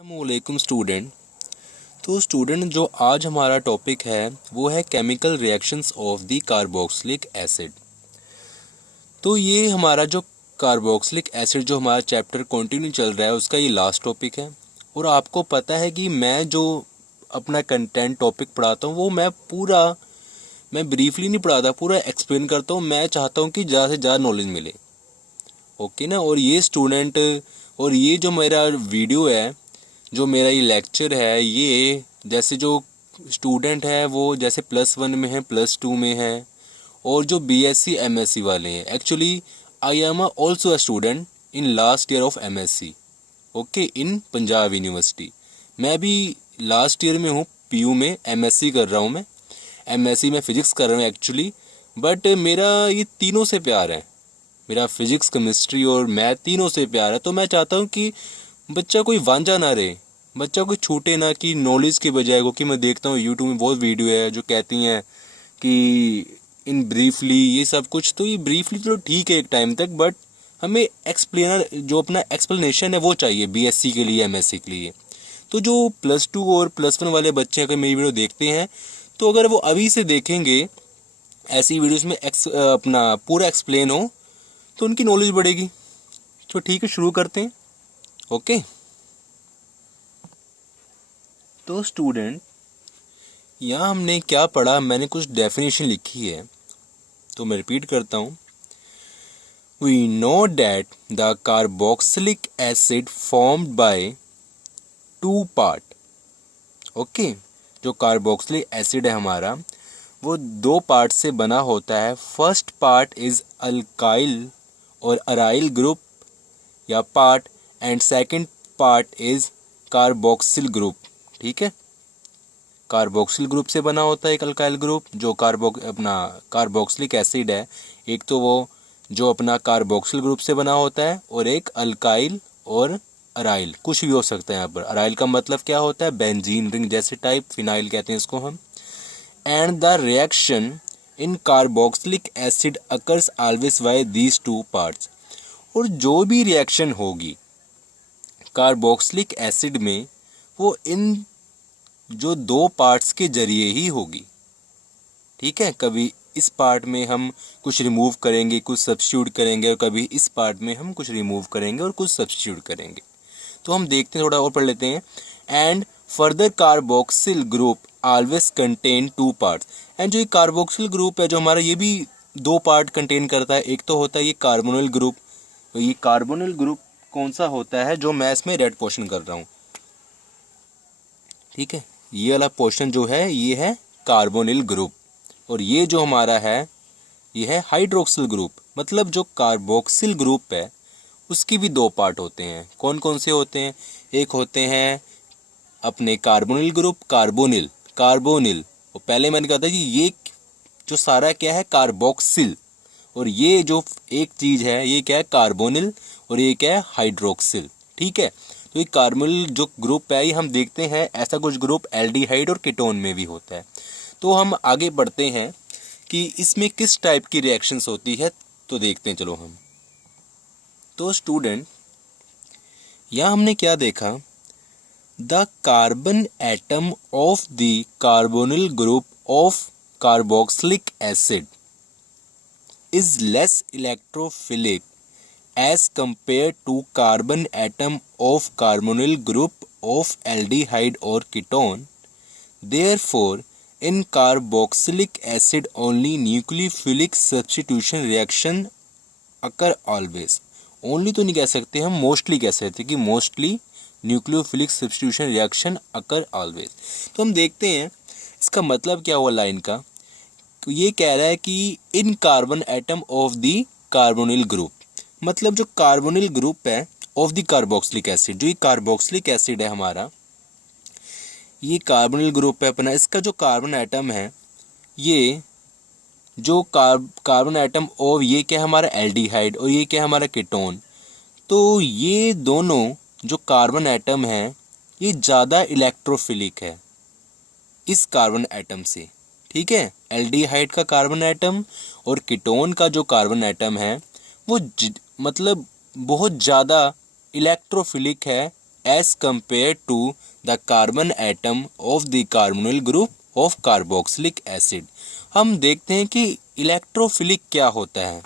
अस्सलामुअलैकुम स्टूडेंट। तो स्टूडेंट जो आज हमारा टॉपिक है वो है chemical reactions of the carboxylic acid. तो ये हमारा जो कार्बोक्सिलिक एसिड जो हमारा चैप्टर कंटिन्यू चल रहा है उसका ये लास्ट टॉपिक है। और आपको पता है कि मैं जो अपना कंटेंट टॉपिक पढ़ाता हूँ वो मैं ब्रीफली नहीं पढ़ाता, पूरा एक्सप्लेन करता हूँ। मैं चाहता हूँ कि ज़्यादा से ज़्यादा नॉलेज मिले, ओके ना। और ये जो मेरा वीडियो है, जो मेरा ये लेक्चर है, ये जैसे जो स्टूडेंट है वो जैसे +1 में है, +2 में है, और जो BSc MSc वाले हैं। Actually I am also a student in last year of MSc, okay, in Punjab university. मैं भी लास्ट ईयर में हूँ, PU में MSc कर रहा हूँ मैं। MSc में फ़िज़िक्स कर रहा हूँ एक्चुअली। बट मेरा ये तीनों से प्यार है, मेरा फिजिक्स, केमिस्ट्री और मैथ तीनों से प्यार है। तो मैं चाहता हूँ कि बच्चा कोई वांझा ना रहे, बच्चा कोई छूटे ना कि नॉलेज के बजाय। क्योंकि मैं देखता हूँ यूट्यूब में बहुत वीडियो है जो कहती हैं कि इन ब्रीफली ये सब कुछ। तो ये ब्रीफली तो ठीक है एक टाइम तक, बट हमें एक्सप्लेनर जो अपना एक्सप्लेनेशन है वो चाहिए BSc के लिए, MSc के लिए। तो जो +2 और +1 वाले बच्चे अगर मेरी वीडियो देखते हैं तो अगर वो अभी से देखेंगे ऐसी वीडियोस में अपना पूरा एक्सप्लेन हो तो उनकी नॉलेज बढ़ेगी। तो ठीक है, शुरू करते हैं। ओके, तो स्टूडेंट यहाँ हमने क्या पढ़ा, मैंने कुछ डेफिनेशन लिखी है तो मैं रिपीट करता हूँ। We know that the carboxylic acid formed by 2 part. Okay, जो कार्बोक्सिलिक एसिड है हमारा वो 2 पार्ट से बना होता है। फर्स्ट पार्ट इज अल्काइल और अराइल ग्रुप या part, and second part is carboxyl group. ठीक है, कार्बोक्सिल ग्रुप से बना होता है एक अल्काइल ग्रुप जो अपना कार्बोक्सिलिक एसिड है। एक तो वो जो अपना कार्बोक्सिल ग्रुप से बना होता है, और एक अल्काइल और अराइल, कुछ भी हो सकता है यहाँ पर। अराइल का मतलब क्या होता है, बेंजीन रिंग जैसे टाइप, फिनाइल कहते हैं इसको हम। And the reaction in carboxylic acid occurs always by these 2 parts. और जो भी रिएक्शन होगी कार्बोक्सिलिक एसिड में वो इन जो 2 पार्ट्स के जरिए ही होगी। ठीक है, कभी इस पार्ट में हम कुछ रिमूव करेंगे, कुछ सब्स्टिट्यूट करेंगे, और कभी इस पार्ट में हम कुछ रिमूव करेंगे और कुछ सब्स्टिट्यूट करेंगे। तो हम देखते हैं, थोड़ा और पढ़ लेते हैं। And further carboxyl group always contain 2 parts. And जो ये कार्बोक्सिल ग्रुप है जो हमारा, ये भी 2 पार्ट कंटेन करता है। एक तो होता है ये कार्बोनिल ग्रुप। तो ये कार्बोनिल ग्रुप कौन सा होता है, जो मैं इसमें रेड पोर्शन कर रहा हूँ। ठीक है, ये वाला पोर्शन जो है ये है कार्बोनिल ग्रुप, और ये जो हमारा है ये है हाइड्रोक्सिल ग्रुप। मतलब जो कार्बोक्सिल ग्रुप है उसकी भी 2 पार्ट होते हैं। कौन कौन से होते हैं, एक होते हैं अपने कार्बोनिल ग्रुप, कार्बोनिल और पहले मैंने कहा था कि ये जो सारा क्या है कार्बोक्सिल, और ये जो एक चीज़ है ये क्या है कार्बोनिल, और ये क्या है हाइड्रोक्सिल। ठीक है, तो ये कार्बोनिल जो ग्रुप है ये हम देखते हैं ऐसा कुछ ग्रुप एल्डिहाइड और कीटोन में भी होता है। तो हम आगे बढ़ते हैं कि इसमें किस टाइप की रिएक्शंस होती है, तो देखते हैं चलो हम। तो स्टूडेंट यहाँ हमने क्या देखा, the carbon atom of the carbonyl group of carboxylic acid is less electrophilic as compared to carbon atom of carbonyl group of aldehyde or ketone. Therefore, in carboxylic acid only nucleophilic substitution reaction occur always. Only तो नहीं कह सकते हम, mostly कह सकते कि mostly nucleophilic substitution reaction occur always. तो हम देखते हैं इसका मतलब क्या हुआ लाइन का। तो ये कह रहा है कि in carbon atom of the carbonyl group, मतलब जो कार्बोनिल ग्रुप है ऑफ द कार्बोक्सिलिक एसिड, जो ये कार्बोक्सिलिक एसिड है हमारा, ये कार्बोनिल ग्रुप है अपना, इसका जो कार्बन एटम है ये जो कार्बन एटम ऑफ ये क्या है हमारा एल्डिहाइड, और ये क्या है हमारा कीटोन। तो ये दोनों जो कार्बन एटम है ये ज़्यादा इलेक्ट्रोफिलिक है इस कार्बन एटम से। ठीक है, एल्डिहाइड का कार्बन एटम और कीटोन का जो कार्बन एटम है वो मतलब बहुत ज़्यादा इलेक्ट्रोफिलिक है as compare to the carbon atom of the carbonyl group of carboxylic acid. हम देखते हैं कि इलेक्ट्रोफिलिक क्या होता है।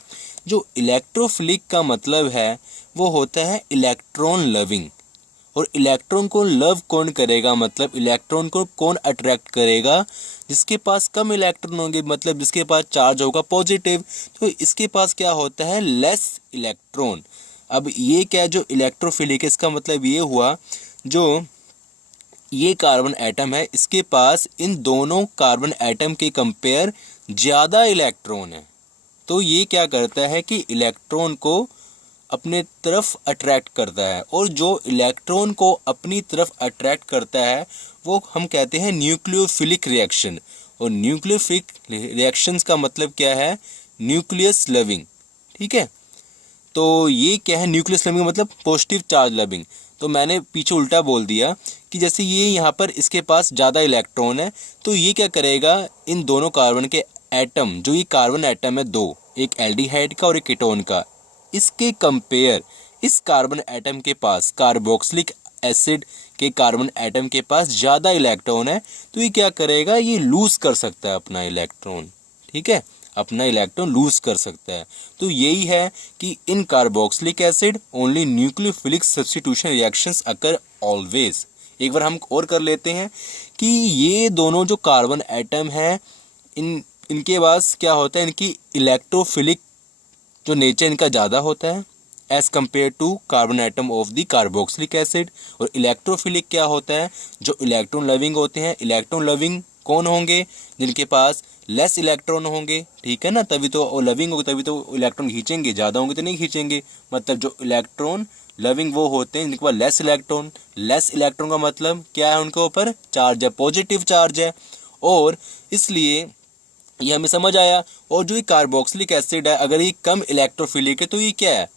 जो इलेक्ट्रोफिलिक का मतलब है वो होता है इलेक्ट्रॉन लविंग। और इलेक्ट्रॉन को लव कौन करेगा, मतलब इलेक्ट्रॉन को कौन अट्रैक्ट करेगा, जिसके पास कम इलेक्ट्रॉन होंगे, मतलब जिसके पास चार्ज होगा पॉजिटिव। तो इसके पास क्या होता है, लेस इलेक्ट्रॉन। अब ये क्या, जो इलेक्ट्रोफिलिक, इसका मतलब ये हुआ जो ये कार्बन एटम है इसके पास इन दोनों कार्बन एटम के कंपेयर ज़्यादा इलेक्ट्रॉन है। तो ये क्या करता है कि इलेक्ट्रॉन को अपने तरफ अट्रैक्ट करता है, और जो इलेक्ट्रॉन को अपनी तरफ अट्रैक्ट करता है वो हम कहते हैं न्यूक्लियोफिलिक रिएक्शन। और न्यूक्लियोफिलिक रिएक्शंस का मतलब क्या है, न्यूक्लियस लविंग। ठीक है, तो ये क्या है, न्यूक्लियस लविंग मतलब पॉजिटिव चार्ज लविंग। तो मैंने पीछे उल्टा बोल दिया कि जैसे ये यहाँ पर इसके पास ज़्यादा इलेक्ट्रॉन है, तो ये क्या करेगा, इन दोनों कार्बन के एटम, जो ये कार्बन एटम है दो, एक एल्डिहाइड का और एक कीटोन का, इसके कंपेयर इस कार्बन एटम के पास, कार्बोक्सिलिक एसिड के कार्बन एटम के पास ज़्यादा इलेक्ट्रॉन है, तो ये क्या करेगा, ये लूज़ कर सकता है अपना इलेक्ट्रॉन। ठीक है, अपना इलेक्ट्रॉन लूज कर सकता है। तो यही है कि in carboxylic acid only nucleophilic substitution reactions occur always. एक बार हम और कर लेते हैं कि ये दोनों जो कार्बन एटम है इनके पास क्या होता है, इनकी इलेक्ट्रोफिलिक जो नेचर इनका ज़्यादा होता है as compare to carbon atom of the carboxylic acid. और इलेक्ट्रोफिलिक क्या होता है, जो इलेक्ट्रॉन लविंग होते हैं। इलेक्ट्रॉन लविंग कौन होंगे, जिनके पास लेस इलेक्ट्रॉन होंगे। ठीक है ना, तभी तो लविंग होगी, तभी तो इलेक्ट्रॉन खींचेंगे, ज़्यादा होंगे तो नहीं खींचेंगे। मतलब जो इलेक्ट्रॉन लविंग वो होते हैं जिनके पास लेस इलेक्ट्रॉन। लेस इलेक्ट्रॉन का मतलब क्या है, उनके ऊपर चार्ज है, पॉजिटिव चार्ज है, और इसलिए ये हमें समझ आया। और जो ये कार्बोक्सिलिक एसिड है, अगर ये कम इलेक्ट्रोफिलिक है तो ये क्या है,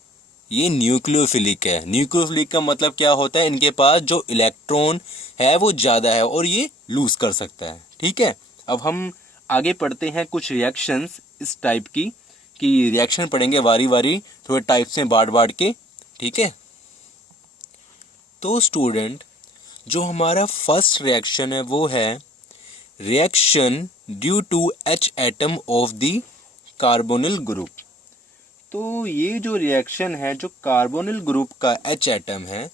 ये न्यूक्लियोफिलिक है। न्यूक्लियोफिलिक का मतलब क्या होता है, इनके पास जो इलेक्ट्रॉन है वो ज़्यादा है और ये लूज कर सकता है। ठीक है, अब हम आगे पढ़ते हैं कुछ रिएक्शंस इस टाइप की, कि रिएक्शन पढ़ेंगे वारी वारी, थोड़े टाइप से बांट बांट के। ठीक है, तो स्टूडेंट जो हमारा फर्स्ट रिएक्शन है वो है reaction due to H atom of the carbonyl group. तो ये जो रिएक्शन है, जो कार्बोनिल ग्रुप का H एटम है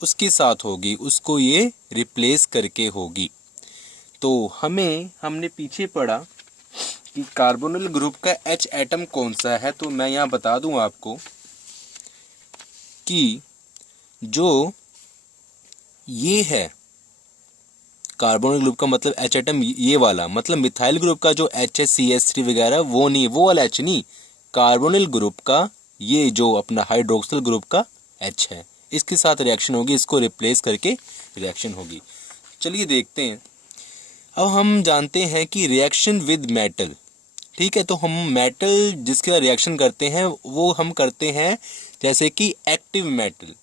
उसके साथ होगी, उसको ये रिप्लेस करके होगी। तो हमने पीछे पढ़ा कि कार्बोनिल ग्रुप का H एटम कौन सा है, तो मैं यहाँ बता दूँ आपको कि जो ये है कार्बोनिल ग्रुप का मतलब H एटम ये वाला, मतलब मिथाइल ग्रुप का जो HCH3 वगैरह वो नहीं, वो वाला H नहीं, कार्बोनिल ग्रुप का ये जो अपना हाइड्रोक्सिल ग्रुप का H है, इसके साथ रिएक्शन होगी, इसको रिप्लेस करके रिएक्शन होगी। चलिए देखते हैं। अब हम जानते हैं कि रिएक्शन विद मेटल। ठीक है, तो हम मेटल जिसके रिएक्शन करते हैं वो हम करते हैं जैसे कि एक्टिव मेटल।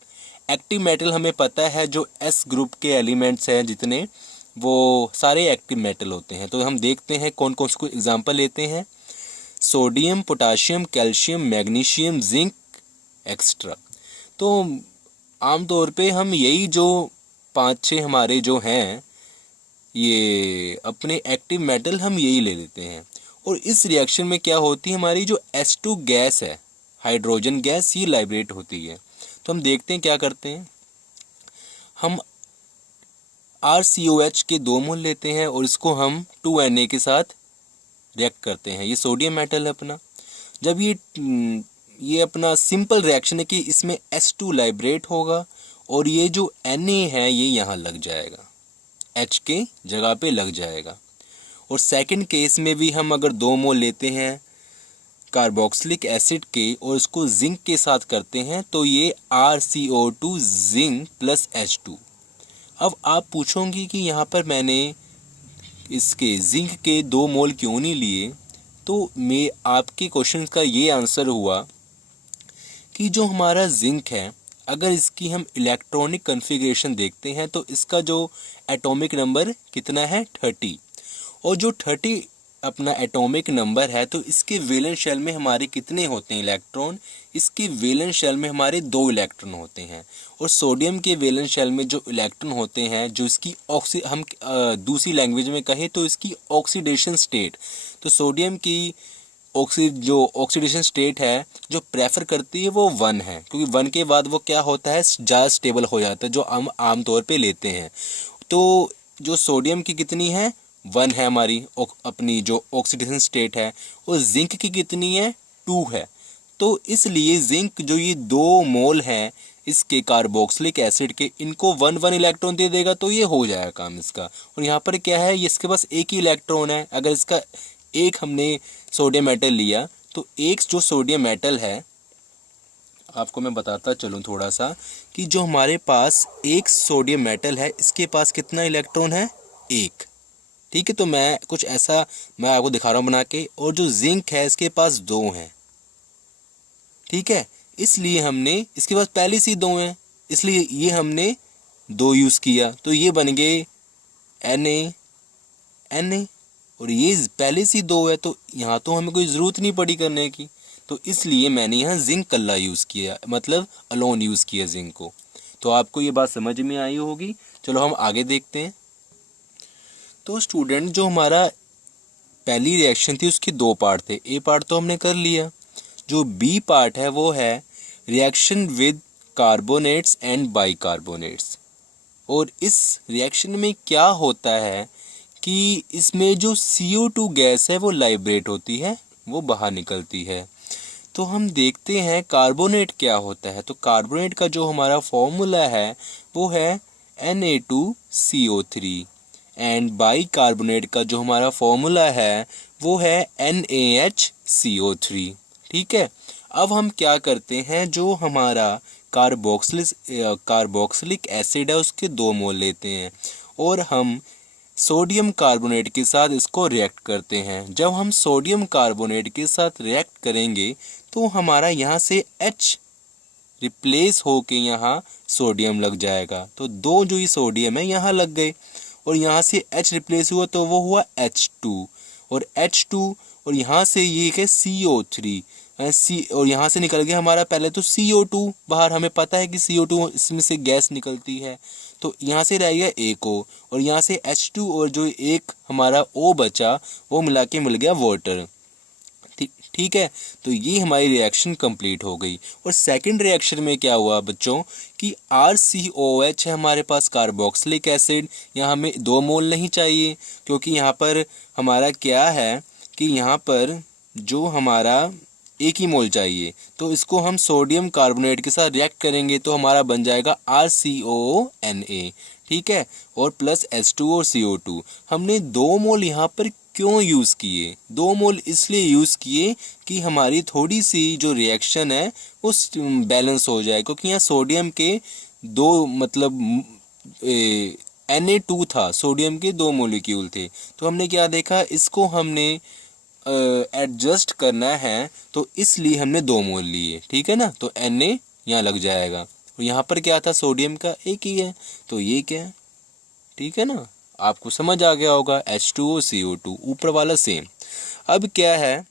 एक्टिव मेटल हमें पता है जो S ग्रुप के एलिमेंट्स हैं जितने, वो सारे एक्टिव मेटल होते हैं। तो हम देखते हैं कौन कौन से एग्जांपल लेते हैं। Sodium, potassium, calcium, magnesium, zinc extra. तो आमतौर पे हम यही जो 5-6 हमारे जो हैं ये अपने एक्टिव मेटल हम यही ले लेते हैं। और इस रिएक्शन में क्या होती है, हमारी जो H2 गैस है, हाइड्रोजन गैस, ये लाइब्रेट होती है। तो हम देखते हैं क्या करते हैं, हम RCOH के 2 मोल लेते हैं और इसको हम 2Na के साथ रिएक्ट करते हैं। ये सोडियम मेटल है अपना। जब ये अपना सिंपल रिएक्शन है कि इसमें H2 लाइब्रेट होगा और ये जो Na है ये यहाँ लग जाएगा, H के जगह पे लग जाएगा। और सेकंड केस में भी हम अगर 2 मोल लेते हैं कार्बोक्सिलिक एसिड के और इसको जिंक के साथ करते हैं तो ये RCO2 जिंक प्लस H2। अब आप पूछोंगी कि यहाँ पर मैंने इसके जिंक के 2 मोल क्यों नहीं लिए, तो मैं आपके क्वेश्चन का ये आंसर हुआ कि जो हमारा जिंक है, अगर इसकी हम इलेक्ट्रॉनिक कन्फिग्रेशन देखते हैं तो इसका जो एटॉमिक नंबर कितना है 30, और जो 30 अपना एटॉमिक नंबर है तो इसके वैलेंस शेल में हमारे कितने होते हैं इलेक्ट्रॉन, इसके वैलेंस शेल में हमारे 2 इलेक्ट्रॉन होते हैं। और सोडियम के वैलेंस शेल में जो इलेक्ट्रॉन होते हैं, जो इसकी दूसरी लैंग्वेज में कहें तो इसकी ऑक्सीडेशन स्टेट, तो सोडियम की जो ऑक्सीडेशन स्टेट है जो प्रेफर करती है वो 1 है, क्योंकि 1 के बाद वो क्या होता है, ज़्यादा स्टेबल हो जाता है, जो हम आम तौर पे लेते हैं। तो जो सोडियम की कितनी है, 1 है हमारी अपनी जो ऑक्सीडेशन स्टेट है, और जिंक की कितनी है, 2 है। तो इसलिए जिंक जो ये 2 मोल हैं इसके कार्बोक्सिलिक एसिड के, इनको 1 इलेक्ट्रॉन दे देगा तो ये हो जाएगा काम इसका। और यहाँ पर क्या है, ये इसके पास एक ही इलेक्ट्रॉन है। अगर इसका एक हमने सोडियम मेटल लिया तो एक जो सोडियम मेटल है, आपको मैं बताता चलूँ थोड़ा सा, कि जो हमारे पास एक सोडियम मेटल है इसके पास कितना इलेक्ट्रॉन है, 1। ठीक है, तो मैं कुछ ऐसा मैं आपको दिखा रहा हूँ बना के। और जो जिंक है इसके पास 2 हैं। ठीक है, इसलिए हमने इसके पास पहले से ही 2 हैं, इसलिए ये हमने 2 यूज़ किया, तो ये बन गए Na, और ये पहले से ही 2 है, तो यहाँ तो हमें कोई ज़रूरत नहीं पड़ी करने की। तो इसलिए मैंने यहाँ जिंक कल्ला यूज़ किया, मतलब अलोन यूज़ किया जिंक को। तो आपको ये बात समझ में आई होगी। चलो हम आगे देखते हैं। तो स्टूडेंट, जो हमारा पहली रिएक्शन थी उसके 2 पार्ट थे। ए पार्ट तो हमने कर लिया। जो बी पार्ट है वो है reaction with carbonates and bicarbonates. और इस रिएक्शन में क्या होता है कि इसमें जो CO2 गैस है वो लाइब्रेट होती है, वो बाहर निकलती है। तो हम देखते हैं कार्बोनेट क्या होता है। तो कार्बोनेट का जो हमारा फॉर्मूला है वो है Na2CO3, एंड बाइकार्बोनेट का जो हमारा फॉर्मूला है वो है NaHCO3। ठीक है, अब हम क्या करते हैं, जो हमारा कार्बोक्सिलिक एसिड है उसके 2 मोल लेते हैं और हम सोडियम कार्बोनेट के साथ इसको रिएक्ट करते हैं। जब हम सोडियम कार्बोनेट के साथ रिएक्ट करेंगे तो हमारा यहाँ से H रिप्लेस होके यहाँ सोडियम लग जाएगा। तो 2 जो ये सोडियम है यहाँ लग गए, और यहाँ से H रिप्लेस हुआ तो वो हुआ H2, और H2, और यहाँ से ये है CO3, और यहाँ से निकल गया हमारा पहले तो CO2 बाहर। हमें पता है कि CO2 इसमें से गैस निकलती है, तो यहाँ से रह गया एक O, और यहाँ से H2 और जो एक हमारा O बचा वो मिला के मिल गया वाटर। ठीक है, तो ये हमारी रिएक्शन कंप्लीट हो गई। और सेकंड रिएक्शन में क्या हुआ बच्चों कि RCOH है हमारे पास, कार्बोक्सिलिक एसिड। यहाँ हमें 2 मोल नहीं चाहिए, क्योंकि यहाँ पर हमारा क्या है कि यहाँ पर जो हमारा 1 ही मोल चाहिए। तो इसको हम सोडियम कार्बोनेट के साथ रिएक्ट करेंगे तो हमारा बन जाएगा RCONA। ठीक है, और प्लस H2 और CO2। हमने 2 मोल यहाँ पर क्यों यूज़ किए, 2 मोल इसलिए यूज़ किए कि हमारी थोड़ी सी जो रिएक्शन है वो बैलेंस हो जाए, क्योंकि यहाँ सोडियम के 2 मतलब Na2 था, सोडियम के 2 मोलिक्यूल थे। तो हमने क्या देखा, इसको हमने एडजस्ट करना है तो इसलिए हमने 2 मोल लिए। ठीक है ना, तो Na यहाँ लग जाएगा, और यहाँ पर क्या था, सोडियम का 1 ही है, तो ये क्या है। ठीक है ना, आपको समझ आ गया होगा। H2O CO2 ऊपर वाला सेम। अब क्या है,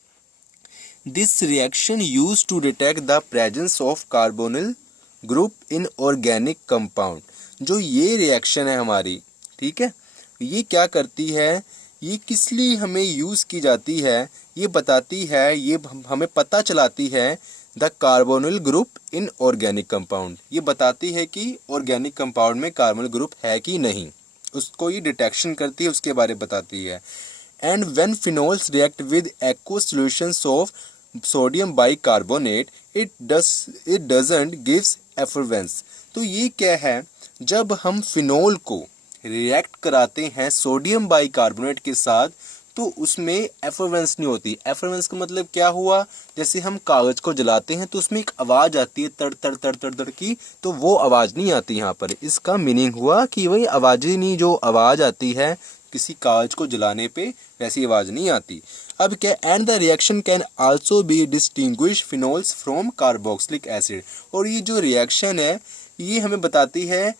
this reaction use to detect the presence of carbonyl group in organic compound. जो ये रिएक्शन है हमारी, ठीक है, ये क्या करती है, ये किस लिए हमें यूज़ की जाती है, ये बताती है, ये हमें पता चलाती है the carbonyl group in organic compound. ये बताती है कि ऑर्गेनिक कंपाउंड में कार्बोनिल ग्रुप है कि नहीं, उसको ये डिटेक्शन करती है, उसके बारे में बताती है। And when phenols react with aqueous solutions of sodium bicarbonate it doesn't gives effervescence. तो ये क्या है, जब हम फिनोल को रिएक्ट कराते हैं सोडियम बाइकार्बोनेट के साथ तो उसमें एफरवेंस नहीं होती। एफरवेंस का मतलब क्या हुआ, जैसे हम कागज़ को जलाते हैं तो उसमें एक आवाज़ आती है तड़ तड़ तड़ तड़ तड़ की, तो वो आवाज़ नहीं आती यहाँ पर। इसका मीनिंग हुआ कि वही आवाज़ ही नहीं, जो आवाज़ आती है किसी कागज़ को जलाने पे वैसी आवाज़ नहीं आती। अब क्या, and the reaction can also be distinguish phenols from carboxylic acid. और ये जो रिएक्शन है ये हमें बताती है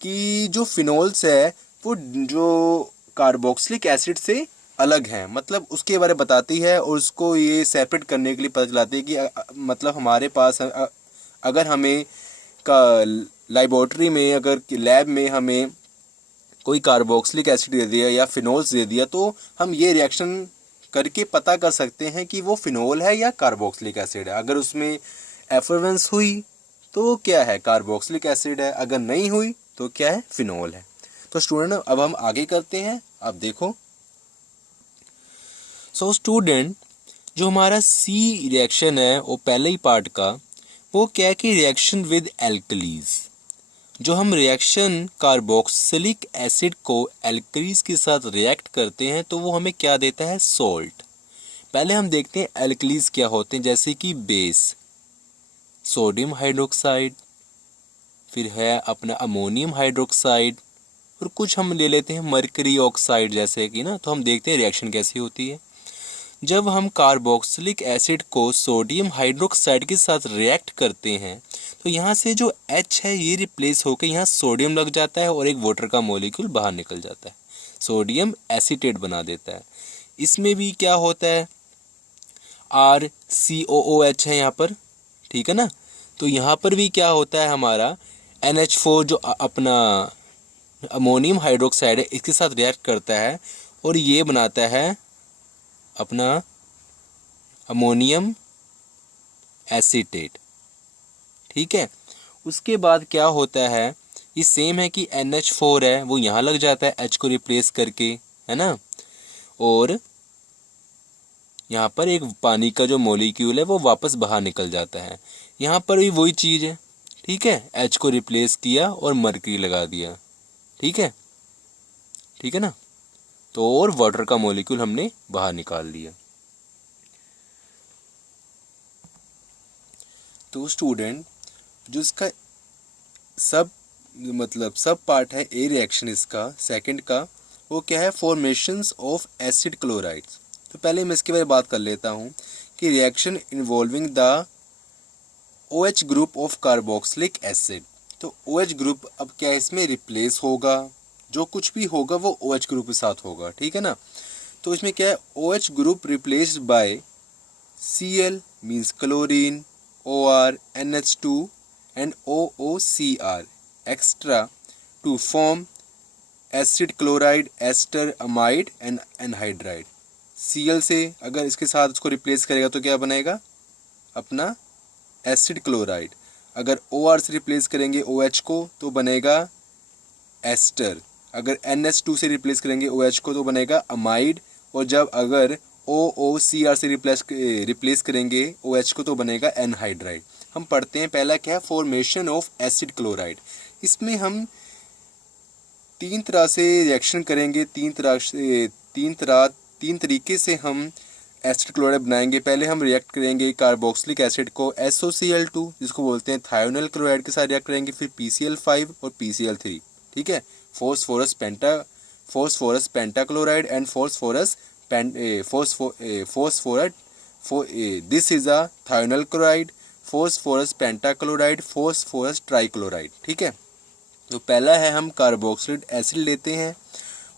कि जो फिनोल्स है वो जो कार्बोक्सिलिक एसिड से अलग है, मतलब उसके बारे में बताती है, और उसको ये सेपरेट करने के लिए पता चलाती है कि मतलब हमारे पास अगर हमें का लेबोरेटरी में अगर लैब में हमें कोई कार्बोक्सिलिक एसिड दे दिया या फिनोल्स दे दिया तो हम ये रिएक्शन करके पता कर सकते हैं कि वो फिनोल है या कार्बोक्सिलिक एसिड है। अगर उसमें एफलुएंस हुई तो क्या है, कार्बोक्सिलिक एसिड है, अगर नहीं हुई तो क्या है, फिनोल है। तो स्टूडेंट अब हम आगे करते हैं। अब देखो सो स्टूडेंट, जो हमारा सी रिएक्शन है वो पहले ही पार्ट का, वो क्या है कि रिएक्शन विद एल्कलीज। जो हम रिएक्शन कार्बोक्सिलिक एसिड को एल्कलीज के साथ रिएक्ट करते हैं तो वो हमें क्या देता है, सॉल्ट। पहले हम देखते हैं एल्कलीज क्या होते हैं, जैसे कि बेस सोडियम हाइड्रोक्साइड, फिर है अपना अमोनियम हाइड्रोक्साइड, और कुछ हम ले लेते हैं मरकरी ऑक्साइड जैसे कि ना। तो हम देखते हैं रिएक्शन कैसी होती है। जब हम कार्बोक्सिलिक एसिड को सोडियम हाइड्रोक्साइड के साथ रिएक्ट करते हैं तो यहाँ से जो H है ये रिप्लेस होकर यहाँ सोडियम लग जाता है और एक वाटर का मॉलिक्यूल बाहर निकल जाता है, सोडियम एसीटेट बना देता है। इसमें भी क्या होता है, RCOOH है यहाँ पर, ठीक है ना। तो यहाँ पर भी क्या होता है, हमारा NH4 जो अपना अमोनियम हाइड्रोक्साइड है इसके साथ रिएक्ट करता है और ये बनाता है अपना अमोनियम एसीटेट, ठीक है। उसके बाद क्या होता है, ये सेम है कि NH4 है वो यहाँ लग जाता है H को रिप्लेस करके, है ना। और यहाँ पर एक पानी का जो मॉलिक्यूल है वो वापस बाहर निकल जाता है। यहाँ पर भी वही चीज़ है, ठीक है, H को रिप्लेस किया और मरकरी लगा दिया, ठीक है, ठीक है ना। तो और वाटर का मॉलिक्यूल हमने बाहर निकाल लिया। तो स्टूडेंट, जो इसका सब पार्ट है ए रिएक्शन इसका सेकंड का, वो क्या है, फॉर्मेशंस ऑफ एसिड क्लोराइड्स। तो पहले मैं इसके बारे में बात कर लेता हूँ कि reaction involving the OH group of carboxylic acid. तो OH ग्रुप अब क्या है, इसमें रिप्लेस होगा, जो कुछ भी होगा वो OH ग्रुप के साथ होगा, ठीक है ना। तो इसमें क्या है, OH group replaced by Cl means chlorine, OR, NH2 and OOCr extra to form acid chloride, ester, amide and anhydride। Cl से अगर इसके साथ उसको रिप्लेस करेगा तो क्या बनेगा, अपना एसिड क्लोराइड। अगर OR से रिप्लेस करेंगे OH को तो बनेगा एस्टर। अगर NH2 से रिप्लेस करेंगे OH को तो बनेगा अमाइड। और जब अगर OOCr से रिप्लेस करेंगे OH को तो बनेगा एनहाइड्राइड। हम पढ़ते हैं, पहला क्या है, फॉर्मेशन ऑफ एसिड क्लोराइड। इसमें हम तीन तरह से रिएक्शन करेंगे, तीन तरीके से हम एसिड क्लोराइड बनाएंगे। पहले हम रिएक्ट करेंगे कार्बोक्सिलिक एसिड को SOCl2 जिसको बोलते हैं थायोनिल क्लोराइड के साथ रिएक्ट करेंगे, फिर PCl5 और PCl3, ठीक है, phosphorus pentachloride and this is a thionyl chloride, phosphorus pentachloride, phosphorus trichloride, ठीक है। तो पहला है, हम कार्बोक्सिलिक एसिड लेते हैं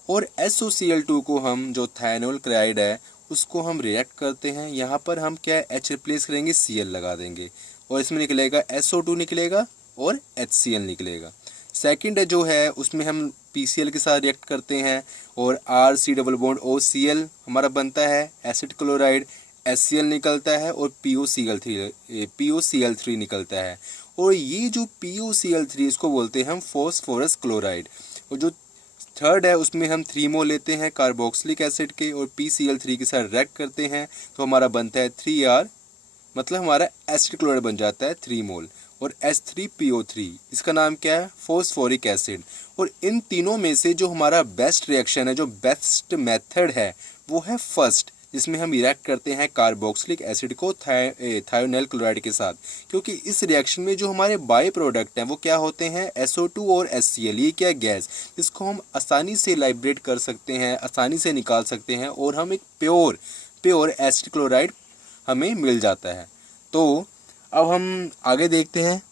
और SOCl2 को हम जो थायोनिल क्लोराइड है उसको हम रिएक्ट करते हैं। यहाँ पर हम क्या है, H रिप्लेस करेंगे, Cl लगा देंगे और इसमें निकलेगा SO2 निकलेगा और HCl निकलेगा। सेकंड जो है उसमें हम PCl के साथ रिएक्ट करते हैं और RC डबल बॉन्ड OCl हमारा बनता है एसिड क्लोराइड, HCl निकलता है और POCl3 निकलता है। और ये जो POCl3 इसको बोलते हैं हम फॉस्फोरस क्लोराइड। और जो थर्ड है उसमें हम 3 मोल लेते हैं कार्बोक्सिलिक एसिड के और PCl3 के साथ रिएक्ट करते हैं तो हमारा बनता है 3R, मतलब हमारा एसिड क्लोराइड बन जाता है 3 मोल और H3PO3। इसका नाम क्या है, फॉस्फोरिक एसिड। और इन तीनों में से जो हमारा बेस्ट रिएक्शन है, जो बेस्ट मेथड है, वो है फर्स्ट, जिसमें हम रिएक्ट करते हैं कार्बोक्सिलिक एसिड को थायोनिल क्लोराइड के साथ। क्योंकि इस रिएक्शन में जो हमारे बाई प्रोडक्ट हैं वो क्या होते हैं, SO2 और HCl। ये क्या गैस, जिसको हम आसानी से लाइब्रेट कर सकते हैं, आसानी से निकाल सकते हैं और हम एक प्योर एसिड क्लोराइड हमें मिल जाता है। तो अब हम आगे देखते हैं।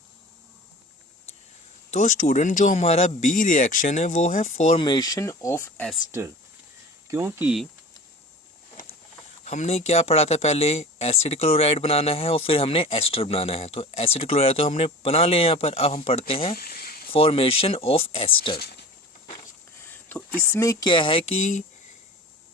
तो स्टूडेंट, जो हमारा बी रिएक्शन है वो है फॉर्मेशन ऑफ एस्टर। क्योंकि हमने क्या पढ़ा था पहले, एसिड क्लोराइड बनाना है और फिर हमने एस्टर बनाना है। तो एसिड क्लोराइड तो हमने बना लिया यहाँ पर। अब हम पढ़ते हैं फॉर्मेशन ऑफ एस्टर। तो इसमें क्या है कि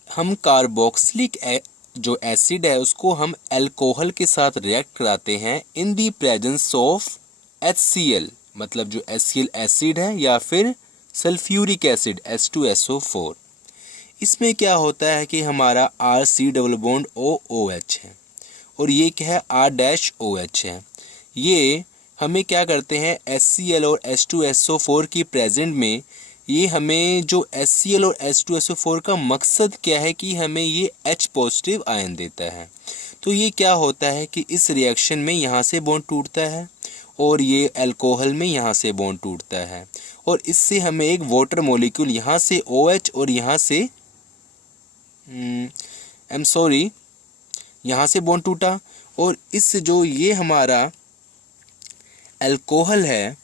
हम कार्बोक्सिलिक जो एसिड है उसको हम अल्कोहल के साथ रिएक्ट कराते हैं इन दी प्रेजेंस ऑफ HCl, मतलब जो HCl एसिड है, या फिर सल्फ्यूरिक एसिड H2SO4। इसमें क्या होता है कि हमारा RC डबल बॉन्ड OOH है और ये क्या है R-OH है। ये हमें क्या करते हैं HCl और H2SO4 की प्रेजेंट में, ये हमें जो HCl और H2SO4 का मकसद क्या है कि हमें ये H पॉजिटिव आयन देता है। तो ये क्या होता है कि इस रिएक्शन में यहाँ से बॉन्ड टूटता है और ये अल्कोहल में यहाँ से बॉन्ड टूटता है और इससे हमें एक वाटर मॉलिक्यूल यहाँ से OH और यहाँ से यहाँ से बॉन्ड टूटा। और इस जो ये हमारा अल्कोहल है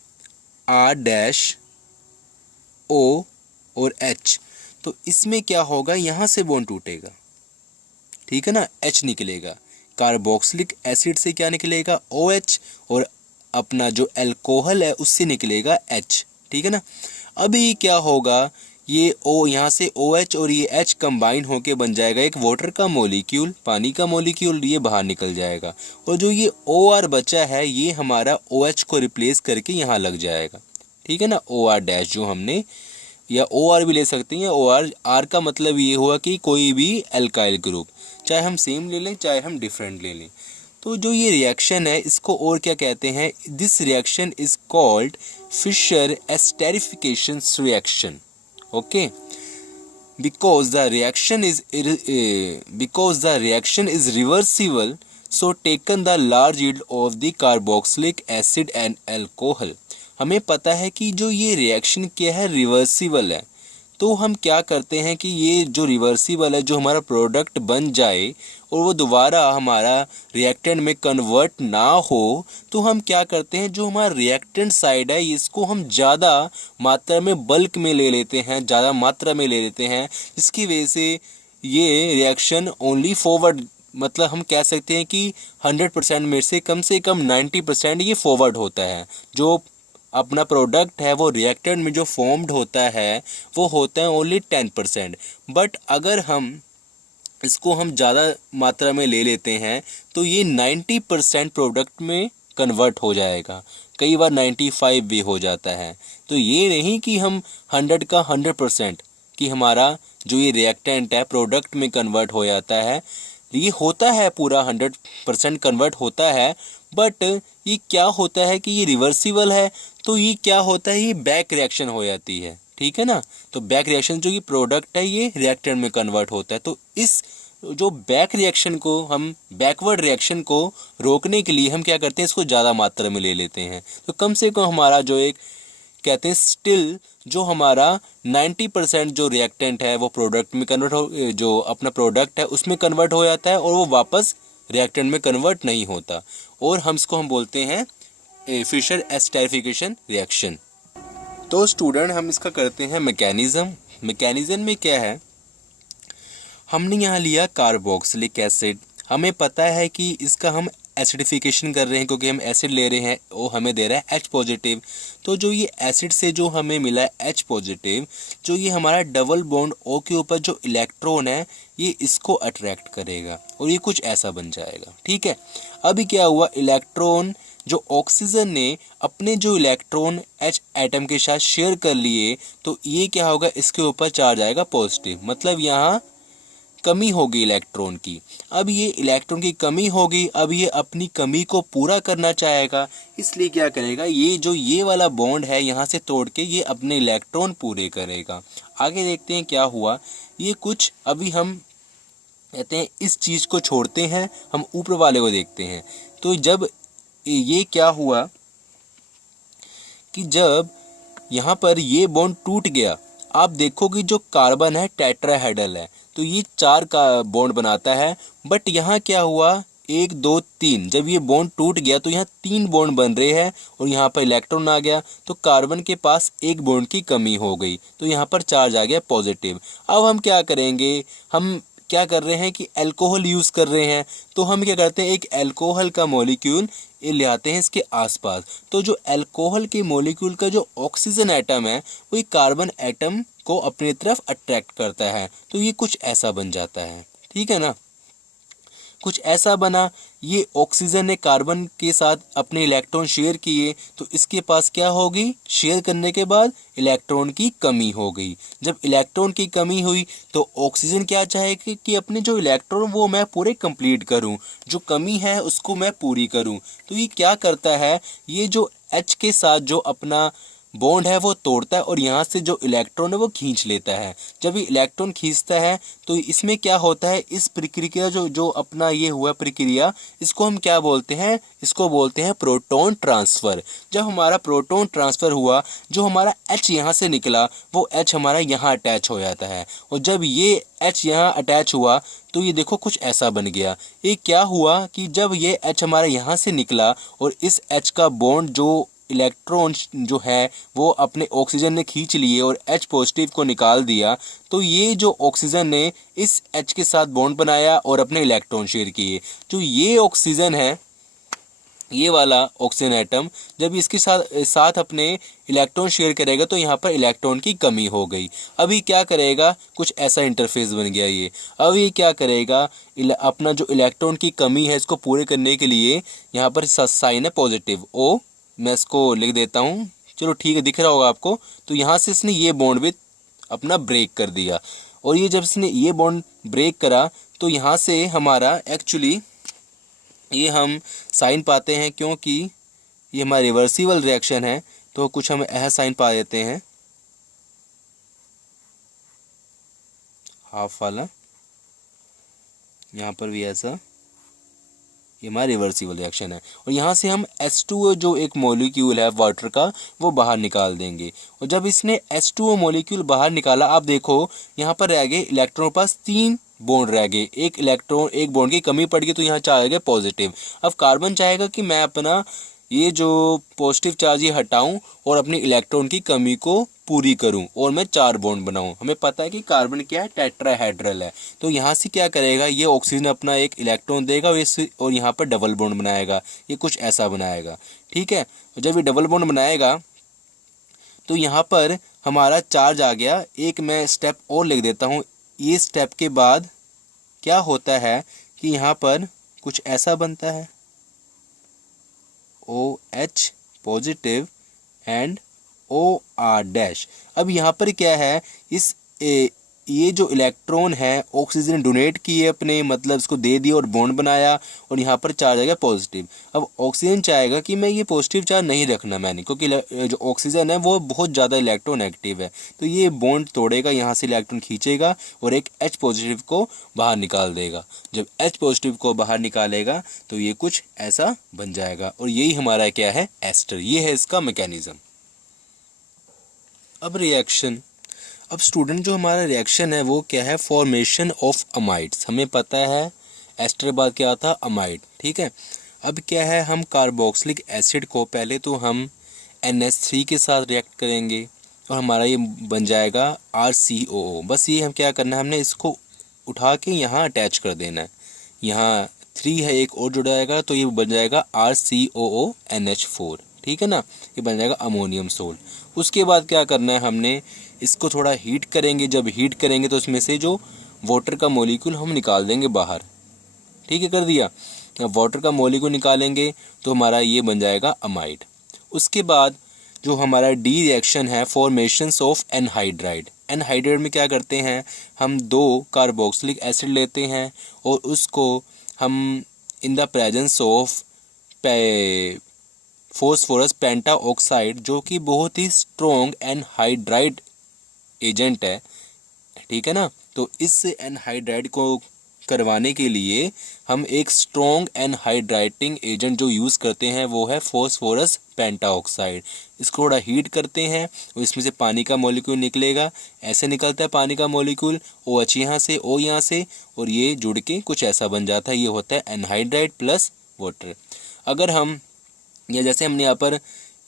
R-O और H, तो इसमें क्या होगा, यहाँ से बॉन्ड टूटेगा, ठीक है ना, H निकलेगा। कार्बोक्सिलिक एसिड से क्या निकलेगा OH और अपना जो अल्कोहल है उससे निकलेगा H, ठीक है ना। अभी क्या होगा, ये O यहाँ से OH और ये H कंबाइन होके बन जाएगा एक वाटर का मॉलिक्यूल, पानी का मॉलिक्यूल, ये बाहर निकल जाएगा और जो ये OR बचा है ये हमारा OH को रिप्लेस करके यहाँ लग जाएगा, ठीक है ना। OR- जो हमने, या OR भी ले सकते हैं, या OR का मतलब ये हुआ कि कोई भी अल्काइल ग्रुप, चाहे हम सेम ले लें चाहे हम डिफरेंट ले लें। तो जो ये रिएक्शन है इसको और क्या कहते हैं, this reaction is called Fischer esterification reaction. Okay, because the reaction is reversible, so taken the large yield of the carboxylic acid and alcohol। हमें पता है कि जो ये रिएक्शन क्या है रिवर्सिबल है, तो हम क्या करते हैं कि ये जो रिवर्सिबल है, जो हमारा प्रोडक्ट बन जाए और वो दोबारा हमारा रिएक्टेंट में कन्वर्ट ना हो, तो हम क्या करते हैं, जो हमारा रिएक्टेंट साइड है इसको हम ज़्यादा मात्रा में बल्क में ले लेते हैं, ज़्यादा मात्रा में ले लेते हैं, जिसकी वजह से ये रिएक्शन ओनली फॉरवर्ड, मतलब हम कह सकते हैं कि 100% में से कम 90% ये फॉरवर्ड होता है। जो अपना प्रोडक्ट है वो रिएक्टेंट में जो फॉर्म्ड होता है वो होता है ओनली 10%। बट अगर हम इसको हम ज़्यादा मात्रा में ले लेते हैं तो ये 90% प्रोडक्ट में कन्वर्ट हो जाएगा, कई बार 95 भी हो जाता है। तो ये नहीं कि हम 100 का 100% कि हमारा जो ये रिएक्टेंट है प्रोडक्ट में कन्वर्ट हो जाता है, ये होता है पूरा 100% कन्वर्ट होता है, बट ये क्या होता है कि ये रिवर्सिबल है, तो ये क्या होता है, ये बैक रिएक्शन हो जाती है, ठीक है ना। तो बैक रिएक्शन जो ये प्रोडक्ट है ये रिएक्टेंट में कन्वर्ट होता है। तो इस जो बैक रिएक्शन को, हम बैकवर्ड रिएक्शन को रोकने के लिए हम क्या करते हैं, इसको ज़्यादा मात्रा में ले लेते हैं। तो कम से कम हमारा जो एक कहते हैं स्टिल जो हमारा 90% जो रिएक्टेंट है वो प्रोडक्ट में कन्वर्ट हो, जो अपना प्रोडक्ट है उसमें कन्वर्ट हो जाता है और वो वापस रिएक्टेंट में कन्वर्ट नहीं होता, और हम इसको हम बोलते हैं फिशर एस्टेरिफिकेशन रिएक्शन। तो स्टूडेंट हम इसका करते हैं मैकेनिज्म में क्या है, हमने यहाँ लिया कार्बोक्सिलिक एसिड, हमें पता है कि इसका हम एसिडिफिकेशन कर रहे हैं क्योंकि हम एसिड ले रहे हैं, वो हमें दे रहा है H पॉजिटिव। तो जो ये एसिड से जो हमें मिला है H पॉजिटिव, जो ये हमारा डबल बॉन्ड O के ऊपर जो इलेक्ट्रॉन है ये इसको अट्रैक्ट करेगा और ये कुछ ऐसा बन जाएगा, ठीक है। अभी क्या हुआ, इलेक्ट्रॉन जो ऑक्सीजन ने अपने जो इलेक्ट्रॉन H एटम के साथ शेयर कर लिए, तो ये क्या होगा, इसके ऊपर चार्ज आएगा पॉजिटिव, मतलब यहाँ कमी होगी इलेक्ट्रॉन की। अब ये इलेक्ट्रॉन की कमी होगी, अब ये अपनी कमी को पूरा करना चाहेगा, इसलिए क्या करेगा, ये जो ये वाला बॉन्ड है यहाँ से तोड़ के ये अपने इलेक्ट्रॉन पूरे करेगा। आगे देखते हैं क्या हुआ, ये कुछ अभी हम कहते हैं इस चीज़ को छोड़ते हैं, हम ऊपर वाले को देखते हैं। तो जब ये क्या हुआ कि जब यहाँ पर ये बॉन्ड टूट गया, आप देखो कि जो कार्बन है टेट्राहेड्रल है, तो ये 4 का बॉन्ड बनाता है, बट यहाँ क्या हुआ 1 2 3, जब ये बॉन्ड टूट गया तो यहाँ 3 बॉन्ड बन रहे हैं और यहाँ पर इलेक्ट्रॉन आ गया, तो कार्बन के पास 1 बॉन्ड की कमी हो गई, तो यहाँ पर चार्ज आ गया पॉजिटिव। अब हम क्या करेंगे, हम क्या कर रहे हैं कि अल्कोहल यूज़ कर रहे हैं, तो हम क्या करते हैं, एक अल्कोहल का मॉलिक्यूल ये ले आते हैं इसके आसपास। तो जो अल्कोहल के मॉलिक्यूल का जो ऑक्सीजन एटम है वो एक कार्बन एटम को अपनी तरफ अट्रैक्ट करता है, तो ये कुछ ऐसा बन जाता है। ठीक है ना, कुछ ऐसा बना। ये ऑक्सीजन ने कार्बन के साथ अपने इलेक्ट्रॉन शेयर किए, तो इसके पास क्या होगी, शेयर करने के बाद इलेक्ट्रॉन की कमी हो गई। जब इलेक्ट्रॉन की कमी हुई तो ऑक्सीजन क्या चाहेगी कि अपने जो इलेक्ट्रॉन वो मैं पूरे कंप्लीट करूं, जो कमी है उसको मैं पूरी करूं। तो ये क्या करता है, ये जो H के साथ जो अपना बॉन्ड है वो तोड़ता है और यहाँ से जो इलेक्ट्रॉन है वो खींच लेता है। जब ये इलेक्ट्रॉन खींचता है तो इसमें क्या होता है, इस प्रक्रिया जो अपना ये हुआ प्रक्रिया, इसको हम क्या बोलते हैं, इसको बोलते हैं प्रोटॉन ट्रांसफ़र। जब हमारा प्रोटॉन ट्रांसफ़र हुआ, जो हमारा H यहाँ से निकला वो H हमारा यहाँ अटैच हो जाता है, और जब ये H यहाँ अटैच हुआ तो ये देखो कुछ ऐसा बन गया। ये क्या हुआ कि जब ये H हमारा यहाँ से निकला और इस H का बॉन्ड जो इलेक्ट्रॉन जो है वो अपने ऑक्सीजन ने खींच लिए और H पॉजिटिव को निकाल दिया, तो ये जो ऑक्सीजन ने इस H के साथ बॉन्ड बनाया और अपने इलेक्ट्रॉन शेयर किए। जो ये ऑक्सीजन है, ये वाला ऑक्सीजन एटम जब इसके साथ अपने इलेक्ट्रॉन शेयर करेगा तो यहाँ पर इलेक्ट्रॉन की कमी हो गई। अभी क्या करेगा, कुछ ऐसा इंटरफेस बन गया ये। अब ये क्या करेगा, अपना जो इलेक्ट्रॉन की कमी है इसको पूरे करने के लिए यहाँ पर साइन है पॉजिटिव O, मैं इसको लिख देता हूँ, चलो ठीक है, दिख रहा होगा आपको। तो यहाँ से इसने ये बॉन्ड भी अपना ब्रेक कर दिया, और ये जब इसने ये बॉन्ड ब्रेक करा तो यहाँ से हमारा एक्चुअली ये हम साइन पाते हैं, क्योंकि ये हमारा रिवर्सिबल रिएक्शन है तो कुछ हम ऐसा साइन पा देते हैं, हाफ वाला, यहाँ पर भी ऐसा, ये हमारा रिवर्सिबल रिएक्शन है। और यहाँ से हम H2O जो एक मॉलिक्यूल है वाटर का वो बाहर निकाल देंगे। और जब इसने H2O मॉलिक्यूल बाहर निकाला, आप देखो यहाँ पर रह गए इलेक्ट्रॉन के पास 3 बॉन्ड रह गए, एक इलेक्ट्रॉन एक बॉन्ड की कमी पड़ गई तो यहाँ चाहेगा पॉजिटिव। अब कार्बन चाहेगा कि मैं अपना ये जो पॉजिटिव चार्ज ये हटाऊं और अपनी इलेक्ट्रॉन की कमी को पूरी करूं और मैं 4 बॉन्ड बनाऊं। हमें पता है कि कार्बन क्या है, टेट्राहेड्रल है। तो यहाँ से क्या करेगा, ये ऑक्सीजन अपना एक इलेक्ट्रॉन देगा और यहाँ पर डबल बॉन्ड बनाएगा, ये कुछ ऐसा बनाएगा। ठीक है, जब ये डबल बॉन्ड बनाएगा तो यहाँ पर हमारा चार्ज आ गया। एक मैं स्टेप और लिख देता हूँ, ये स्टेप के बाद क्या होता है कि यहाँ पर कुछ ऐसा बनता है, OH positive and OR dash. अब यहाँ पर क्या है, ये जो इलेक्ट्रॉन है ऑक्सीजन डोनेट किए अपने, मतलब इसको दे दिया और बॉन्ड बनाया और यहाँ पर चार्ज आएगा पॉजिटिव। अब ऑक्सीजन चाहेगा कि मैं ये पॉजिटिव चार्ज नहीं रखना मैंने, क्योंकि जो ऑक्सीजन है वो बहुत ज़्यादा इलेक्ट्रॉन एक्टिव है, तो ये बॉन्ड तोड़ेगा, यहाँ से इलेक्ट्रॉन खींचेगा और एक H पॉजिटिव को बाहर निकाल देगा। जब H पॉजिटिव को बाहर निकालेगा तो ये कुछ ऐसा बन जाएगा, और यही हमारा क्या है, एस्टर। ये है इसका मैकेनिज्म। अब रिएक्शन, अब स्टूडेंट जो हमारा रिएक्शन है वो क्या है, फॉर्मेशन ऑफ अमाइड्स। हमें पता है एस्टर बाद क्या था, अमाइड। ठीक है, अब क्या है, हम कार्बोक्सिलिक एसिड को पहले तो हम NH3 के साथ रिएक्ट करेंगे और हमारा ये बन जाएगा RCOO। बस ये हम क्या करना है, हमने इसको उठा के यहाँ अटैच कर देना है, यहाँ 3 है एक और जुड़ाएगा तो ये बन जाएगा RCOONH4। ठीक है ना, ये बन जाएगा अमोनियम सोल्ट। उसके बाद क्या करना है, हमने इसको थोड़ा हीट करेंगे। जब हीट करेंगे तो इसमें से जो वाटर का मॉलिक्यूल हम निकाल देंगे बाहर। ठीक है, कर दिया। वाटर का मॉलिक्यूल निकालेंगे तो हमारा ये बन जाएगा अमाइड। उसके बाद जो हमारा डी रिएक्शन है, फॉर्मेशंस ऑफ एनहाइड्राइड। एनहाइड्राइड में क्या करते हैं, हम 2 कार्बोक्सिलिक एसिड लेते हैं और उसको हम in the presence of phosphorus pentoxide, जो कि बहुत ही स्ट्रॉन्ग एनहाइड्राइड एजेंट है, ठीक है ना, तो इस एनहाइड्राइड को करवाने के लिए हम एक स्ट्रॉन्ग एनहाइड्राइटिंग एजेंट जो यूज़ करते हैं वो है फॉस्फोरस पेंटाऑक्साइड। इसको थोड़ा हीट करते हैं और इसमें से पानी का मॉलिक्यूल निकलेगा। ऐसे निकलता है पानी का मॉलिक्यूल, OH यहाँ से, O यहाँ से, और ये जुड़ के कुछ ऐसा बन जाता है। ये होता है एनहाइड्राइड प्लस वाटर। अगर हम, या जैसे हमने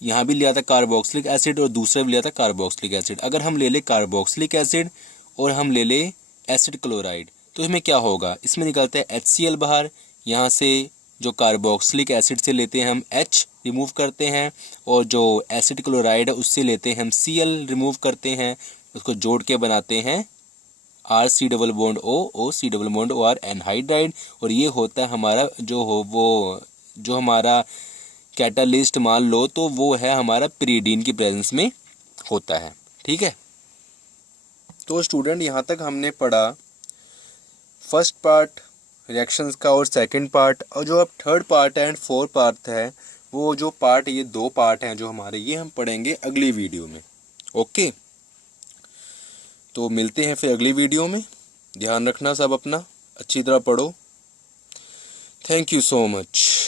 यहाँ भी लिया था कार्बोक्सिलिक एसिड और दूसरा भी लिया था कार्बोक्सिलिक एसिड। अगर हम ले ले कार्बोक्सिलिक एसिड और हम ले ले एसिड क्लोराइड, तो इसमें क्या होगा, इसमें निकलता है HCl बाहर, यहाँ से जो कार्बोक्सिलिक एसिड से लेते हैं हम H रिमूव करते हैं, और जो एसिड क्लोराइड है उससे लेते हैं हम Cl रिमूव करते हैं, उसको जोड़ के बनाते हैं RC double bond OC double bond OR anhydride. और ये होता है हमारा जो हमारा कैटालिस्ट मान लो तो वो है हमारा पिरीडीन की प्रेजेंस में होता है। ठीक है, तो स्टूडेंट यहाँ तक हमने पढ़ा फर्स्ट पार्ट रिएक्शंस का और सेकंड पार्ट, और जो अब थर्ड पार्ट है एंड फोर्थ पार्ट है, वो जो पार्ट, ये दो पार्ट हैं जो हमारे, ये हम पढ़ेंगे अगली वीडियो में। ओके, तो मिलते हैं फिर अगली वीडियो में। ध्यान रखना सब अपना, अच्छी तरह पढ़ो। Thank you so much.